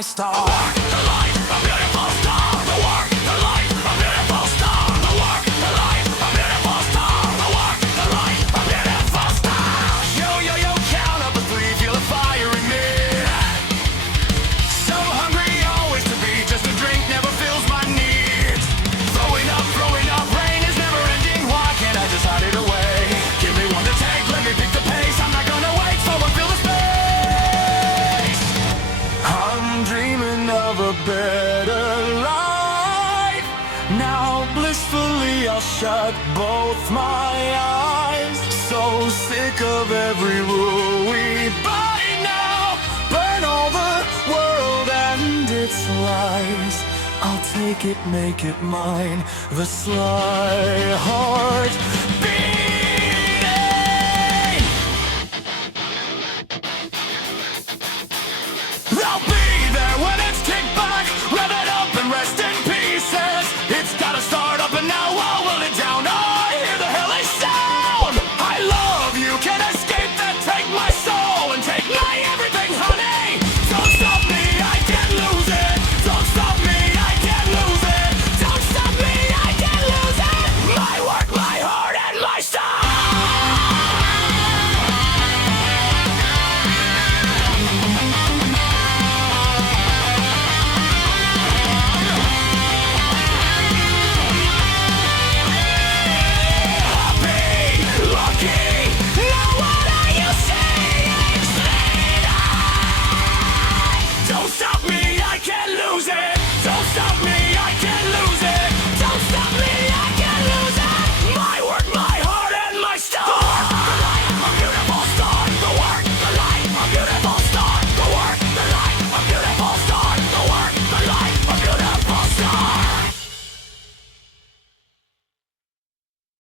my star. The work, the life, a beautiful star. The work, the life, a beautiful star. The work, the life, a beautiful star. The work, the life, a beautiful star. Yo, yo, yo, count up to three, feel the fire in me. So hungry, always to be, just a drink never fills my needs. Throwing up, rain is never ending. Why can't I just hide it away? Give me one to take, let me pick the pace. I'm not gonna wait, so I fill the space. I'm dreaming of a better life. Now blissfully I'll shut both my eyes. So sick of every rule we by now. Burn all the world and its lies. I'll take it, make it mine. The sly heart beating. I'll be there when it's kicked back.